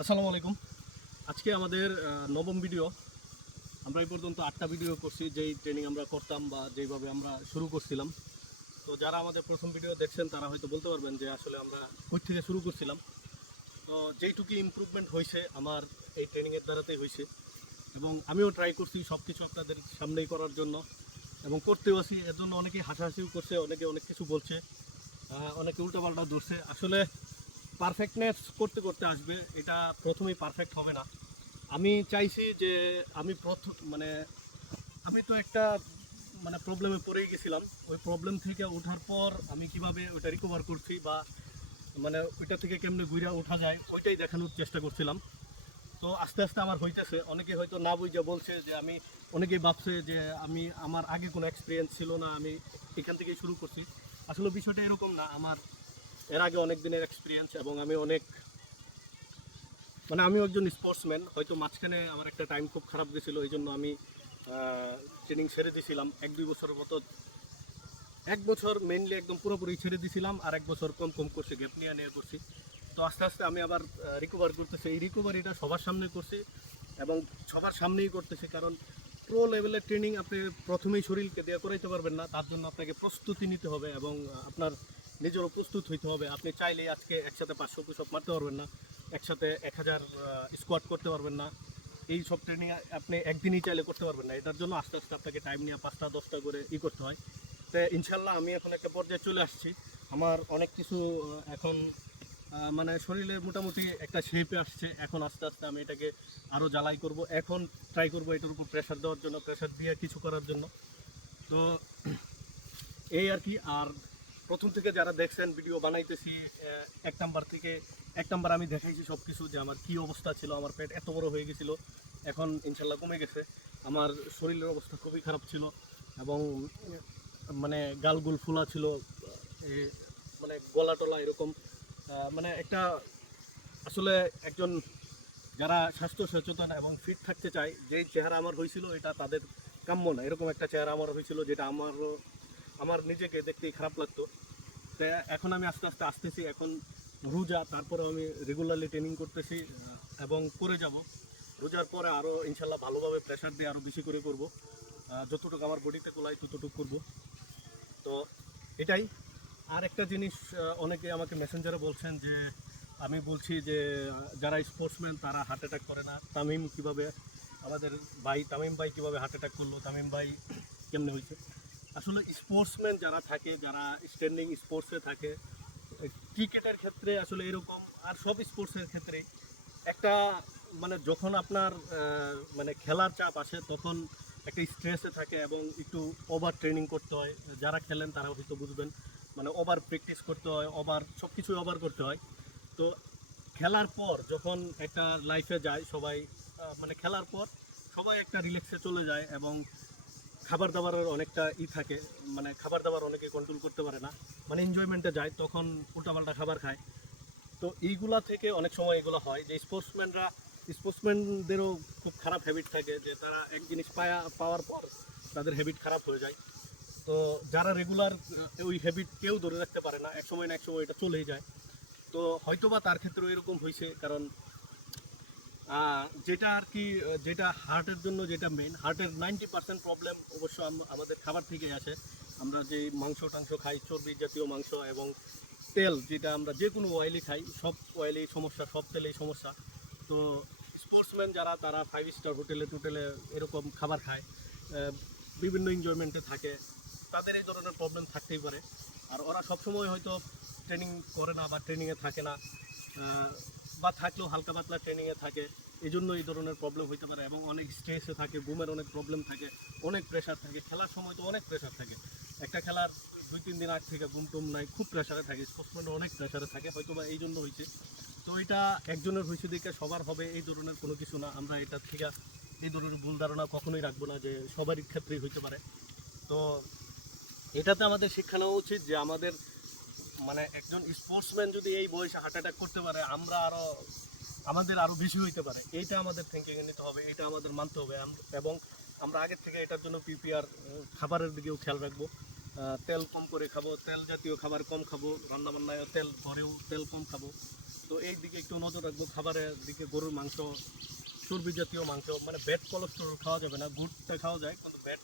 আসসালামু আলাইকুম। আজকে আমাদের নবম ভিডিও আমরা এই পর্যন্ত আটটা ভিডিও করছি, যেই ট্রেনিং আমরা করতাম বা যেইভাবে আমরা শুরু করছিলাম। তো যারা আমাদের প্রথম ভিডিও দেখছেন, তারা হয়তো বলতে পারবেন যে আসলে আমরা কই থেকে শুরু করছিলাম। তো যেইটুকু ইমপ্রুভমেন্ট হয়েছে আমার এই ট্রেনিংয়ের দ্বারাতেই হয়েছে এবং আমিও ট্রাই করছি সব কিছু আপনাদের সামনেই করার জন্য। এবং করতেও আছি, এর জন্য অনেকেই হাসাহাসিও করছে, অনেকে অনেক কিছু বলছে অনেকে উল্টাপাল্টা ধরছে। আসলে পারফেক্টনেস করতে করতে আসবে, এটা প্রথমেই পারফেক্ট হবে না। আমি চাইছি যে আমি প্রথম মানে আমি তো একটা মানে প্রবলেমে পড়ে গেছিলাম। ওই প্রবলেম থেকে ওঠার পর আমি কীভাবে ওইটা রিকভার করছি বা মানে ওইটা থেকে কেমনে ঘুরে ওঠা যায়, ওইটাই দেখানোর চেষ্টা করছিলাম। তো আস্তে আস্তে আমার হইতেছে। অনেকে হয়তো না বুঝে বলছে যে আমি, অনেকেই ভাবছে যে আমি, আমার আগে কোনো এক্সপিরিয়েন্স ছিল না, আমি এখান থেকেই শুরু করছি। আসলে বিষয়টা এরকম না, আমার এর আগে অনেক দিনের এক্সপিরিয়েন্স এবং আমি অনেক মানে আমি একজন স্পোর্টসম্যান হয়তো মাঝখানে আমার একটা টাইম খুব খারাপ গেছিল, এই জন্য আমি ট্রেনিং ছেড়ে দিয়েছিলাম এক দুই বছরের মতো। এক বছর মেইনলি একদম পুরোপুরি ছেড়ে দিয়েছিলাম আর এক বছর কম কম করছি গ্যাপ নিয়ে নিয়ে করছি। তো আস্তে আস্তে আমি আবার রিকভার করতেছি। এই রিকভারিটা সবার সামনে করছি এবং সবার সামনেই করতেছি কারণ প্রো লেভেলের ট্রেনিং আপনি প্রথমেই শরীরকে দেওয়া করাইতে পারবেন না, তার জন্য আপনাকে প্রস্তুতি নিতে হবে এবং আপনার নিজেরও প্রস্তুত হইতে হবে। আপনি চাইলেই আজকে একসাথে পাঁচশো পুষপ মারতে পারবেন না। একসাথে এক হাজার স্কোয়াড করতে পারবেন না। এই সব ট্রেনিং আপনি একদিনই চাইলে করতে পারবেন না। এটার জন্য আস্তে আস্তে আপনাকে টাইম নিয়ে পাঁচটা, দশটা করে ই করতে হয়। তো ইনশাল্লাহ আমি এখন একটা পর্যায়ে চলে আসছি। আমার অনেক কিছু এখন মানে শরীরের মোটামুটি একটা শেপে আসছে। এখন আস্তে আস্তে আমি এটাকে আরও জ্বালাই করব। এখন ট্রাই করব এটার উপর প্রেশার দেওয়ার জন্য প্রেশার দিয়ে কিছু করার জন্য। তো এই আর কি। আর প্রথম থেকে যারা দেখছেন ভিডিও বানাইতেছি এক নাম্বার থেকে, এক নাম্বার আমি দেখাইছি সব কিছু যে আমার কি অবস্থা ছিল, আমার পেট এত বড় হয়ে গেছিল, এখন ইনশাল্লাহ কমে গেছে। আমার শরীরের অবস্থা খুবই খারাপ ছিল এবং মানে গালগুল ফুলা ছিল মানে গলা টলা এরকম। মানে একটা, আসলে একজন যারা স্বাস্থ্য সচেতন এবং ফিট থাকতে চায়, যেই চেহারা আমার হয়েছিল, এটা তাদের কাম্য না। এরকম একটা চেহারা আমার হয়েছিল, যেটা আমারও আমার নিজেকে দেখতেই খারাপ লাগতো। তো এখন আমি আস্তে আস্তে আসতেছি, এখন রোজা, তারপরে আমি রেগুলারলি ট্রেনিং করতেছি এবং করে যাব। রোজার পরে আরও ইনশাল্লাহ ভালোভাবে প্রেশার দিয়ে আরও বেশি করে করব। যতটুকু আমার বডিতে কোলাই ততটুকু করব। তো এটাই। আর একটা জিনিস অনেকে আমাকে মেসেঞ্জারে বলছেন যে, আমি বলছি যে, যারা স্পোর্টসম্যান তারা হার্ট অ্যাটাক করে না। তামিম কীভাবে, আমাদের ভাই তামিম ভাই কীভাবে হার্ট অ্যাটাক করল? তামিম ভাই কেমনে হয়েছে? আসলে স্পোর্টসম্যান যারা থাকে, যারা স্ট্যান্ডিং স্পোর্টসে থাকে ক্রিকেটের ক্ষেত্রে আসলে এরকম আর সব স্পোর্টসের ক্ষেত্রে একটা মানে যখন আপনার মানে খেলার চাপ আসে, তখন একটা স্ট্রেসে থাকে এবং একটু ওভার ট্রেনিং করতে হয়। যারা খেলেন তারা হয়তো বুঝবেন মানে ওভার প্র্যাকটিস করতে হয় ওভার সব কিছুই ওভার করতে হয়। তো খেলার পর যখন একটা লাইফে যায় সবাই মানে খেলার পর সবাই একটা রিল্যাক্সে চলে যায় এবং খাবার দাবারের অনেকটা ই থাকে মানে খাবার দাবার অনেকে কন্ট্রোল করতে পারে না। মানে এনজয়মেন্টে যায়, তখন উল্টাপাল্টা খাবার খায়। তো এইগুলা থেকে অনেক সময় এগুলো হয় যে স্পোর্টসম্যানরা স্পোর্টসম্যানদেরও খুব খারাপ হ্যাবিট থাকে যে তারা এক জিনিস পায়া, পাওয়ার পর তাদের হ্যাবিট খারাপ হয়ে যায়। তো যারা রেগুলার ওই হ্যাবিট কেউ ধরে রাখতে পারে না, এক সময় না এক সময় এটা চলেই যায়। তো হয়তোবা তার ক্ষেত্রেও এরকম হয়েছে কারণ যেটা আর কি যেটা হার্টের জন্য যেটা মেন হার্টের নাইনটি পার্সেন্ট প্রবলেম অবশ্য আমাদের খাবার থেকেই আসে। আমরা যে মাংস টাংস খাই, চর্বি জাতীয় মাংস এবং তেল যেটা আমরা যে কোনো অয়েলই খাই, সব অয়েলেই সমস্যা, সব তেলেই সমস্যা। তো স্পোর্টসম্যান যারা, তারা ফাইভ স্টার হোটেলে টোটেলে এরকম খাবার খায় বিভিন্ন এনজয়মেন্টে থাকে, তাদের এই ধরনের প্রবলেম থাকতেই পারে। আর ওরা সবসময় হয়তো ট্রেনিং করে না বা ট্রেনিংয়ে থাকে না। বা থাকলেও হালকা পাতলা ট্রেনিংয়ে থাকে এই জন্য এই ধরনের প্রবলেম হইতে পারে এবং অনেক স্ট্রেসে থাকে, ঘুমের অনেক প্রবলেম থাকে, অনেক প্রেশার থাকে, খেলার সময় তো অনেক প্রেশার থাকে। একটা খেলার দুই তিন দিন আগ থেকে ঘুম টুম নাই, খুব প্রেশারে থাকে স্পোর্টসম্যান অনেক প্রেশারে থাকে হয়তো বা এই জন্য হয়েছে তো এটা একজনের হয়েছে দেখে সবার হবে, এই ধরনের কোনো কিছু না, আমরা এটা থেকে এই ধরনের ভুল ধারণা কখনোই রাখব না যে সবারই ক্ষেত্রেই হইতে পারে। তো এটাতে আমাদের শিক্ষা নেওয়া উচিত যে আমাদের মানে একজন স্পোর্টসম্যান যদি এই বয়সে হার্ট অ্যাটাক করতে পারে, আমরা আরও আমাদের আরও বেশি হইতে পারে। এইটা আমাদের থিঙ্কিংয়ে নিতে হবে এটা আমাদের মানতে হবে। এবং আমরা আগের থেকে এটার জন্য পিপিআর খাবারের দিকেও খেয়াল রাখব। তেল কম করে খাব, তেল জাতীয় খাবার কম খাব, রান্নাবান্নায় তেল ঘরেও তেল কম খাব। তো এই দিকে একটু নজর রাখব, খাবারের দিকে গরুর মাংস, চর্বি জাতীয় মাংস মানে ব্যাট কোলেস্ট্রল খাওয়া যাবে না, গুড়টা খাওয়া যায়, কিন্তু ব্যাট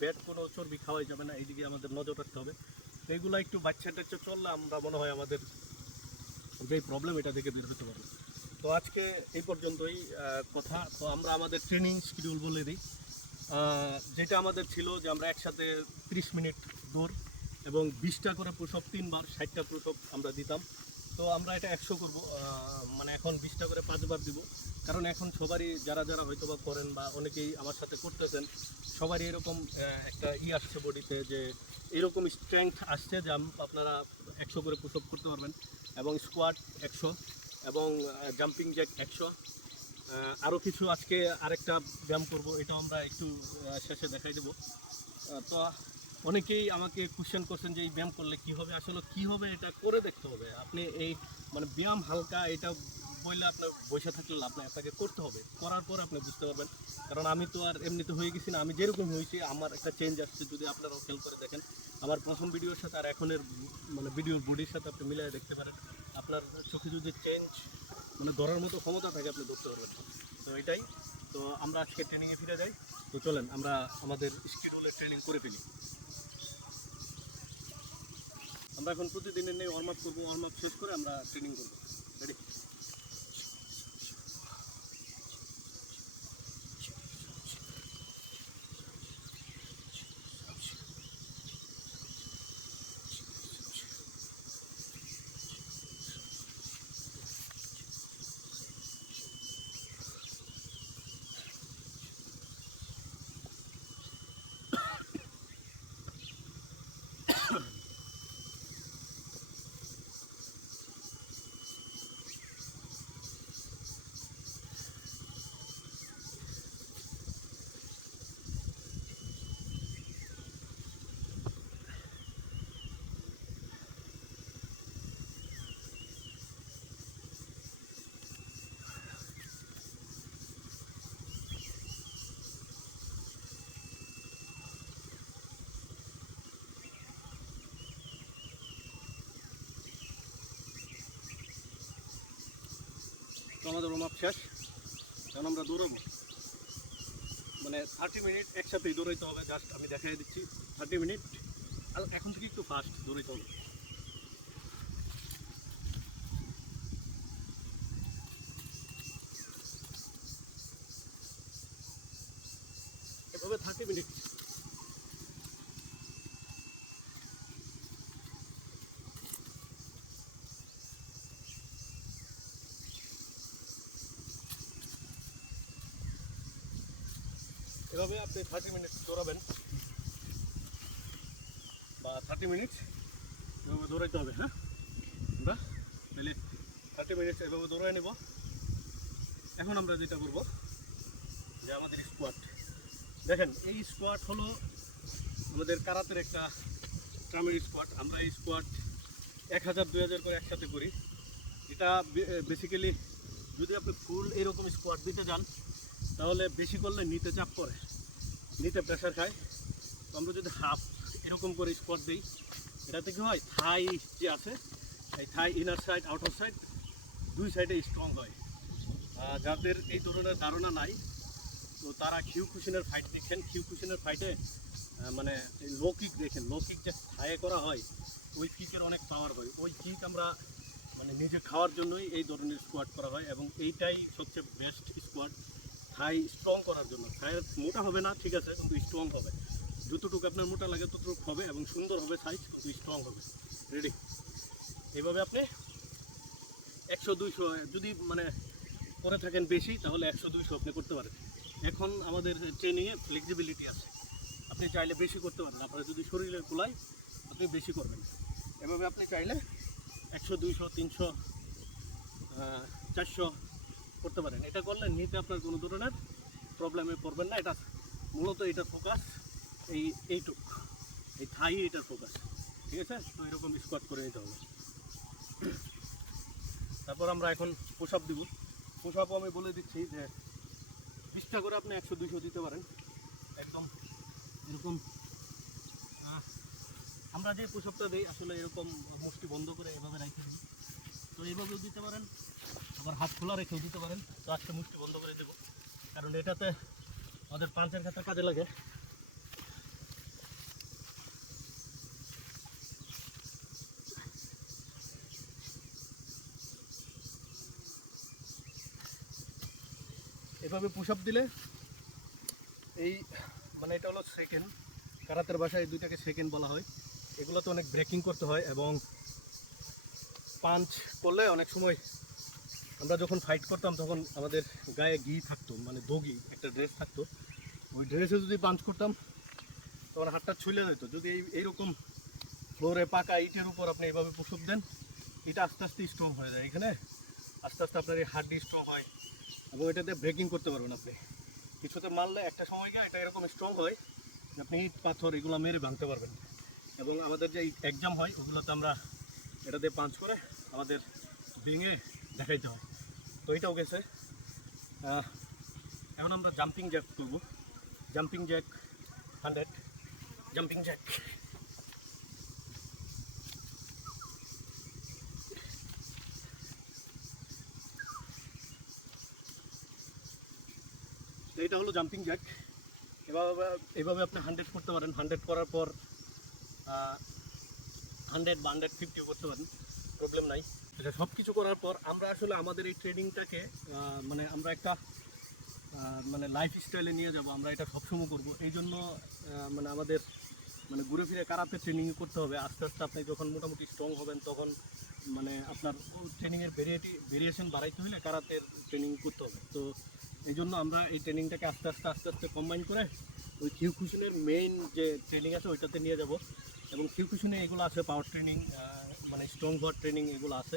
ব্যাট কোনো চর্বি খাওয়াই যাবে না এইদিকে আমাদের নজর রাখতে হবে। তো এইগুলো একটু বাচ্চা টাচ্চা চললে আমরা মনে হয় আমাদের যে প্রবলেম এটা থেকে বের হতে পারব। তো আজকে এই পর্যন্তই কথা। তো আমরা আমাদের ট্রেনিং শিডিউল বলে দিই। যেটা আমাদের ছিল যে আমরা একসাথে 30 মিনিট দৌড় এবং বিশটা করে প্রসব তিনবার ষাটটা প্রসব আমরা দিতাম। তো আমরা এটা একশো করব মানে এখন বিশটা করে পাঁচবার দিব। কারণ এখন সবারই, যারা যারা হয়তো বা করেন বা অনেকেই আমার সাথে করতেছেন, সবারই এরকম একটা ই আসছে বডিতে যে এরকম স্ট্রেংথ আসছে যে আপনারা একশো করে পুষপ করতে পারবেন। এবং স্কোয়াড একশো এবং জাম্পিং জ্যাক একশো। আরও কিছু আজকে আরেকটা ব্যায়াম করব এটা আমরা একটু শেষে দেখাই দেবো। তো অনেকেই আমাকে কোশ্চেন করছেন যে এই ব্যায়াম করলে কি হবে? আসলে কি হবে? এটা করে দেখতে হবে। আপনি এই মানে ব্যায়াম হালকা এটা বললে আপনার বসে থাকলে লাভ নাই, আপনাকে করতে হবে। করার পর আপনি বুঝতে পারবেন। কারণ আমি তো আর এমনিতে হয়ে গেছি না, আমি যেরকম হয়েছি, আমার একটা চেঞ্জ আসছে, যদি আপনারাও খেয়াল করে দেখেন। আমার প্রথম ভিডিওর সাথে আর এখনের মানে ভিডিওর বডির সাথে আপনি মিলিয়ে দেখতে পারেন। আপনার চোখে যদি চেঞ্জ মানে ধরার মতো ক্ষমতা থাকে, আপনি ধরতে পারবেন। তো এটাই। তো আমরা আজকে ট্রেনিংয়ে ফিরে যাই। তো চলেন, আমরা আমাদের শিডিউলে ট্রেনিং করে ফেলি। আমরা এখন প্রতিদিনের নেই ওয়ার্ম আপ করব ওয়ার্ম আপ শেষ করে আমরা ট্রেনিং করব। রেডি তো আমাদের ওয়ার্ম আপ শেষ। এখন আমরা দৌড়াবো। মানে থার্টি মিনিট একসাথেই দৌড়াইতে হবে জাস্ট আমি দেখাই দিচ্ছি। থার্টি মিনিট আর এখন থেকে একটু ফাস্ট দৌড়াইতে হবে। এভাবে থার্টি মিনিট এভাবে আপনি থার্টি মিনিট দৌড়াবেন। বা থার্টি মিনিট এভাবে দৌড়াইতে হবে হ্যাঁ? আমরা তাহলে থার্টি মিনিট এভাবে দৌড়াই নেব। এখন আমরা যেটা করব, যে আমাদের স্কোয়াড দেখেন, এই স্কোয়াড হলো আমাদের কারাতের একটা ট্রামের স্কোয়াড আমরা এই স্কোয়াড এক হাজার, দুই হাজার করে একসাথে করি। এটা বেসিক্যালি যদি আপনি ফুল এরকম স্কোয়াড দিতে যান, তাহলে বেশি করলে নিতে চাপ পড়ে। নিতে প্রেশার খায়। তো আমরা যদি হাফ এরকম করে স্কোয়াড দিই, এটাতে কি হয়? থাই যে আছে, এই thigh inner side outer side দুই সাইডে স্ট্রং হয়। যাদের এই ধরনের ধারণা নাই, তো তারা কিউ কুশিনের ফাইট দেখেন। কিউ কুশিনের ফাইটে মানে লো কিক দেখেন। লো কিক যে থায়ে করা হয়, ওই কিকের অনেক পাওয়ার হয়। ওই কিক আমরা মানে নিজে খাওয়ার জন্যই এই ধরনের স্কোয়াড করা হয় এবং এইটাই সবচেয়ে বেস্ট স্কোয়াড থাই স্ট্রং করার জন্য। থাইয়ের মোটা হবে না, ঠিক আছে, কিন্তু স্ট্রং হবে। যতটুকু আপনার মোটা লাগে ততটুকু হবে এবং সুন্দর হবে সাইজ কিন্তু স্ট্রং হবে। রেডি এইভাবে আপনি একশো দুইশো, যদি মানে করে থাকেন বেশি, তাহলে একশো দুইশো আপনি করতে পারেন। এখন আমাদের ট্রেনিংয়ে ফ্লেক্সিবিলিটি আছে। আপনি চাইলে বেশি করতে পারেন। আপনার যদি শরীরের কুলায় আপনি বেশি করবেন। এভাবে আপনি চাইলে একশো দুইশো, তিনশো চারশো করতে পারেন। এটা করলে নিতে আপনার কোনো ধরনের প্রবলেমে পড়বেন না। এটা মূলত এটার ফোকাস এই, এইটুক। এই থাই এটার ফোকাস ঠিক আছে? তো এরকম স্কোয়াট করে নিতে হবে। তারপর আমরা এখন পোশাপ দিব। পোশাপও আমি বলে দিচ্ছি যে বিশটা করে আপনি একশো, দুইশো দিতে পারেন। একদম এরকম আমরা যে পোশাকটা দিই, আসলে এরকম মুষ্টি বন্ধ করে এভাবে দিই তো এইভাবেও দিতে পারেন। আবার হাত খোলা রেখেও দিতে পারেন। তো আজকে মুষ্টি বন্ধ করে দেবো। কারণ এটাতে আমাদের পাঞ্চের ক্ষেত্রে কাজে লাগে। এভাবে পুশ আপ দিলে এই মানে এটা হলো সেকেন্ড কারাতের ভাষায় এই দুইটাকে সেকেন্ড বলা হয়। এগুলোতে অনেক ব্রেকিং করতে হয় এবং পাঞ্চ করলে অনেক সময় আমরা যখন ফাইট করতাম তখন আমাদের গায়ে ঘি থাকতো মানে দগি, একটা ড্রেস থাকতো। ওই ড্রেসে যদি পাঞ্চ করতাম, তখন হাতটা ছুলে যেত। যদি এই, এইরকম ফ্লোরে পাকা ইটের উপর আপনি এইভাবে পুষপ দেন এটা আস্তে আস্তে স্ট্রং হয়ে যায়। এখানে আস্তে আস্তে আপনার এই হাড্ডি স্ট্রং হয় এবং এটাতে ব্রেকিং করতে পারবেন আপনি। কিছুতে মারলে একটা সময় গিয়ে এটা এরকম স্ট্রং হয় আপনি ইট, পাথর এগুলো মেরে ভাঙতে পারবেন। এবং আমাদের যে এক্সাম হয়, ওগুলোতে আমরা এটা দিয়ে পাঞ্চ করে আমাদের ভেঙে দেখাইতে হয়। তো এটাও গেছে। এখন আমরা জাম্পিং জ্যাক করব jumping jack hundred jumping jack এইটা হলো জাম্পিং জ্যাক এভাবে এভাবে আপনি হান্ড্রেড করতে পারেন। হান্ড্রেড করার পর হান্ড্রেড বা হান্ড্রেড ফিফটিও করতে পারেন প্রবলেম নাই। এটা সব কিছু করার পর আমরা আসলে আমাদের এই ট্রেনিংটাকে মানে আমরা একটা মানে লাইফ স্টাইলে নিয়ে যাব, আমরা এটা সবসময় করব। এই জন্য মানে আমাদের মানে ঘুরে ফিরে কারাতে ট্রেনিং করতে হবে, আস্তে আস্তে আপনি যখন মোটামুটি স্ট্রং হবেন, তখন মানে আপনার ট্রেনিংয়ের ভেরিয়েটি ভেরিয়েশন বাড়াইতে হলে কারাতের ট্রেনিং করতে হবে। তো এই জন্য আমরা এই ট্রেনিংটাকে আস্তে আস্তে আস্তে আস্তে কম্বাইন করে ওই কিউকুশনের মেইন যে ট্রেনিং আছে, ওইটাতে নিয়ে যাব। এবং কিউকুশনে এগুলো আছে পাওয়ার ট্রেনিং মানে স্ট্রং হওয়ার ট্রেনিং এগুলো আছে।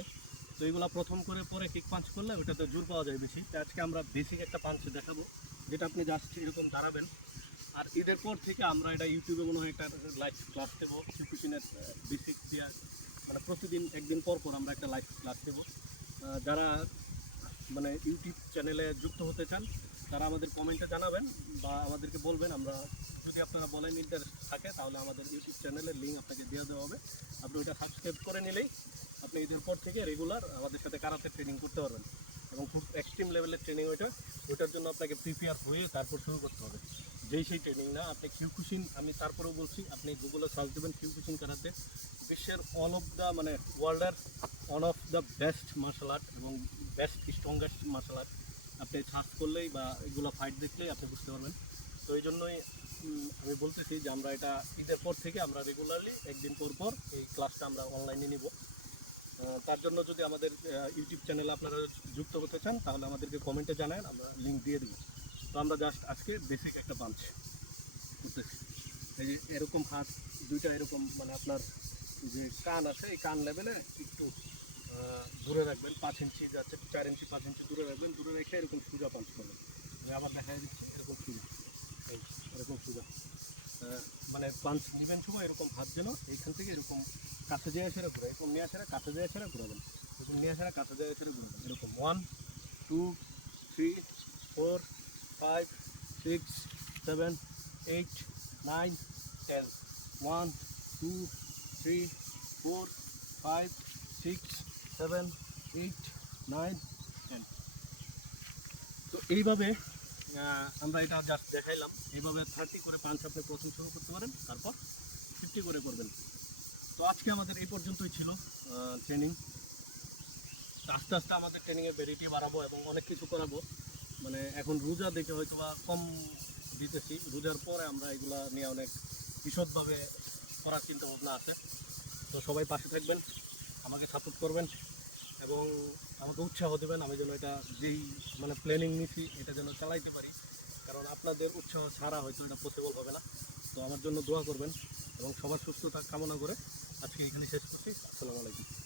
তো এগুলো প্রথম করে পরে কিক পাঞ্চ করলে ওইটাতে জোর পাওয়া যায় বেশি। তো আজকে আমরা বেসিক একটা পাঞ্চ দেখাবো, যেটা আপনি জাস্ট এরকম দাঁড়াবেন। আর ঈদের পর থেকে আমরা এটা ইউটিউবে মনে হয় একটা লাইভ ক্লাস দেবো কিউকুশনের বেসিক দেওয়া মানে প্রতিদিন, একদিন পর পর আমরা একটা লাইভ ক্লাস দেবো। যারা মানে ইউটিউব চ্যানেলে যুক্ত হতে চান, তারা আমাদের কমেন্টে জানাবেন বা আমাদেরকে বলবেন। আমরা যদি আপনারা বলেন ইন্টারেস্ট থাকে, তাহলে আমাদের ইউটিউব চ্যানেলের লিঙ্ক আপনাকে দিয়ে দেওয়া হবে। আপনি ওইটা সাবস্ক্রাইব করে নিলেই আপনি ঈদের পর থেকে রেগুলার আমাদের সাথে কারাতে ট্রেনিং করতে পারবেন। এবং খুব এক্সট্রিম লেভেলের ট্রেনিং ওইটা, ওইটার জন্য আপনাকে প্রিপেয়ার হয়ে তারপর শুরু করতে হবে। যেই সেই ট্রেনিং না, আপনি কিউকুশিন আমি তারপরেও বলছি, আপনি গুগলে সার্চ দেবেন কিউকুশিন কারাতে বিশ্বের অন অফ দ্য মানে ওয়ার্ল্ডের one of the best martial art এবং বেস্ট স্ট্রংগেস্ট মার্শাল আর্ট আপনি সার্চ করলেই বা এগুলো ফাইট দেখলেই আপনি বুঝতে পারবেন। তো এই জন্যই আমি বলতেছি যে আমরা এটা ঈদের পর থেকে আমরা রেগুলারলি একদিন পর পর এই ক্লাসটা আমরা অনলাইনে নিব। তার জন্য যদি আমাদের ইউটিউব চ্যানেলে আপনারা যুক্ত হতে চান, তাহলে আমাদেরকে কমেন্টে জানান, আমরা লিঙ্ক দিয়ে দেবো। তো আমরা জাস্ট আজকে বেসিক একটা পাঞ্চ এই যে এরকম হাত, দুইটা এরকম মানে আপনার যে কান আছে, এই কান লেভেলে একটু দূরে রাখবেন। পাঁচ ইঞ্চি যাচ্ছে, চার ইঞ্চি, পাঁচ ইঞ্চি দূরে রাখবেন। দূরে রেখে এরকম সোজা পাঞ্চ করবেন। আবার দেখা এই এরকম সোজা মানে পাঞ্চ নেবেন সময় এরকম হাত যেন এইখান থেকে এরকম কাছে যেয়ে সেরা ঘুরে এরকম নিয়ে আসারা কাছে যেয়ে সেরা ঘুরাবেন। এরকম নিয়ে আসারা কাছে যেয়ে সেরা ঘুরাবেন। এরকম one two three four five six seven eight nine ten one two three four five six seven eight nine ten তো এইভাবে আমরা এটা জাস্ট দেখাইলাম। এইভাবে থার্টি করে পাঁচ আপনি প্রথম শুরু করতে পারেন, তারপর ফিফটি করে করবেন। তো আজকে আমাদের এই পর্যন্তই ছিল ট্রেনিং আস্তে আস্তে আমাদের ট্রেনিংয়ের ভ্যারিটি বাড়াবো এবং অনেক কিছু করাবো। মানে এখন রোজা দেখে হয়তো বা কম দিতেছি। রোজার পরে আমরা এগুলা নিয়ে অনেক বিশদভাবে করার চিন্তা ভাবনা আছে। তো সবাই পাশে থাকবেন, আমাকে সাপোর্ট করবেন। এবং আমাকে উৎসাহ দেবেন, আমি যেন এটা যেই মানে প্ল্যানিং নিছি, এটা যেন চালাইতে পারি। কারণ আপনাদের উৎসাহ ছাড়া হয়তো এটা পসিবল হবে না। তো আমার জন্য দোয়া করবেন এবং সবার সুস্থতা কামনা করে আজকে এখানে শেষ করছি। আসসালামু আলাইকুম।